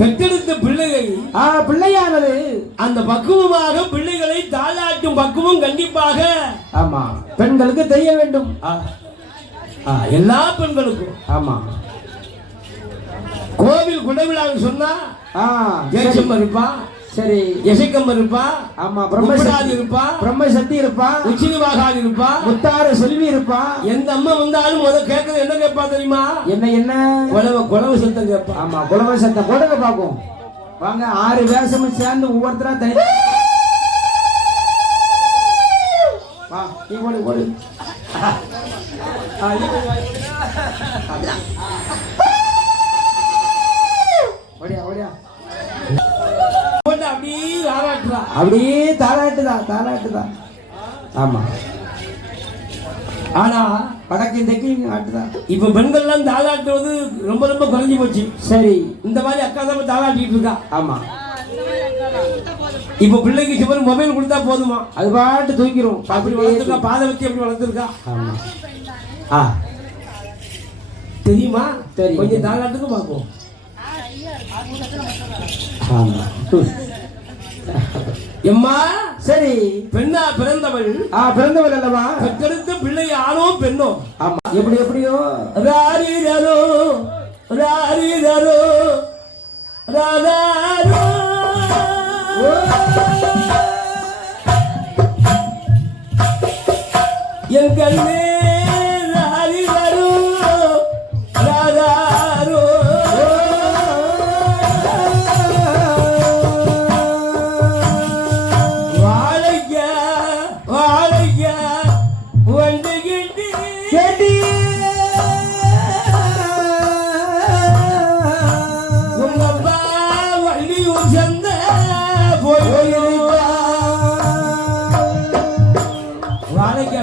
பெற்றெடுத்த பிள்ளைகள் ஆ பிள்ளையானது. அந்த பக்குவமாக பிள்ளைகளை தாளாட்டும் பக்குவம் கண்டிப்பாக ஆமா. பெண்களுக்கு தெரிய வேண்டும். எல்லா பெண்களுக்கும். ஆமா. கோவில் குடவிழான்னு சொன்னா ஆ சரி. சரி எசைக்கம்ம இருப்பா ஆமா பிரம்மசாதி இருப்பா பிரம்மசக்தி இருப்பா உச்சினிவாகாதி இருப்பா. முத்தார செல்வி இருப்பா. எந்த அம்மா வந்தாலும் முத கேட்கறது என்ன கேட்பா தெரியுமா? என்ன என்ன? குலவ குலவ சத்தம் கேட்பா. ஆமா குலவ சத்தம். போடுங்க பாப்போம் வாங்க ஆறு வேஷமும் சேர்ந்து ஒவ்வொருத்தரா தனி வா நீ போடு போடு. ஓடியா ஓடியா அப்படியே தாலாட்டுதா தாலாட்டுதா ஆமா. ஆனா வடக்கு தெற்கு ஆட்டுதா. இப்ப பெண்கள்லாம் தாளாட்டுவது ரொம்ப ரொம்ப குறைஞ்சி போச்சு. சரி. இந்த மாதிரி அக்கா தான் தாளாட்டிட்டு இருக்கா? ஆமா. இப்ப பிள்ளைக்கு சிவன் மொபைல் கொடுத்தா போதுமா? அது பாட்டு தூக்கிரும் அப்படி வளர்த்துருக்கா? பாதை வச்சு அப்படி வளர்த்துருக்கா? ஆமா. ஆ. தெரியுமா? தெரியும். கொஞ்சம் தாளாட்டுக்கு பார்ப்போம். ஆமா. எம்மா? சரி. பெண்ணா பிறந்தவள். ஆ பிறந்தவள் அல்லவா? பெற்றெடுத்த பிள்ளை ஆணோ பெண்ணோ? ஆமா. எப்படி எப்படியோ? ராரிரரோ ராரிரரோ ராராரோ என் கண்ணே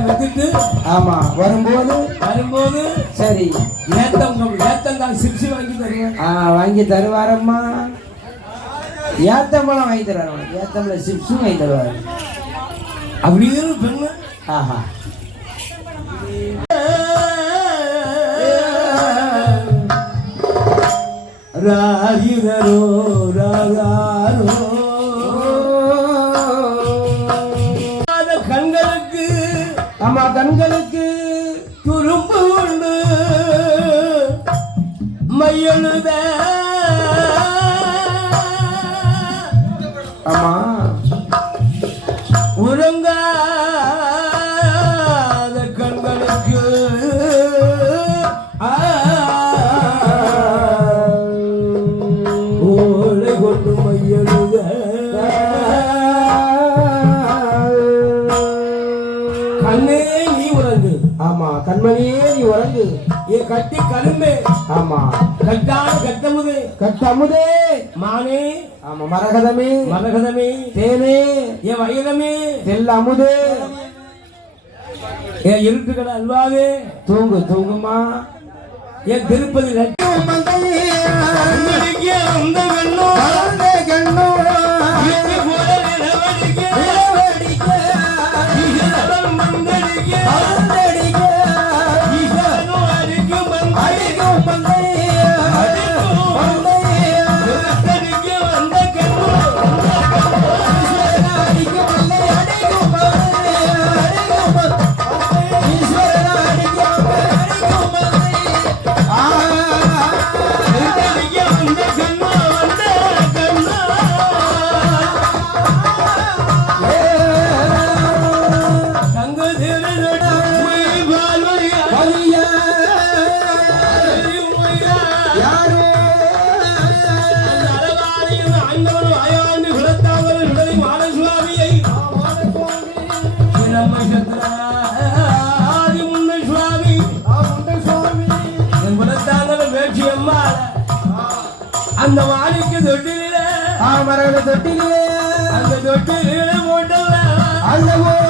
வித்துட்டு ஆமா வரும்போது வரும்போது சரி. ஏத்தம் ஏத்தங்கால் சிப்ஸ் வாங்கி தருவேன். ஆ வாங்கி தருவாரம்மா. ஏத்தம்பழம் வாங்கி தருவார் உனக்கு ஏத்தம்பழம் சிப்ஸும் வாங்கி தருவார். அப்படியே ஒரு பெண்ணு. ஆஹா. ராரிரோ ராகாரோ கண்களுக்கு துரும்பு உண்டு. மையெழுத. ஆமா. உறங்காத கண்மணியே நீ உறங்கு. ஏ கட்டி கரும்பே. ஆமா. கட்டான கட்டமுதே. கட்டமுதே. மானே. ஆமா மரகதமே. மரகதமே. தேனே. என் வயலமே தெல்ல அமுதே என் இருட்டுக்கட அல்வாவே. தூங்கு தூங்குமா. என் திருப்பதி லட்சுமி அந்த மானுக்கு தொட்டில. ஆமரக தொட்டில. அந்த தொட்டில போட்டல அந்த போல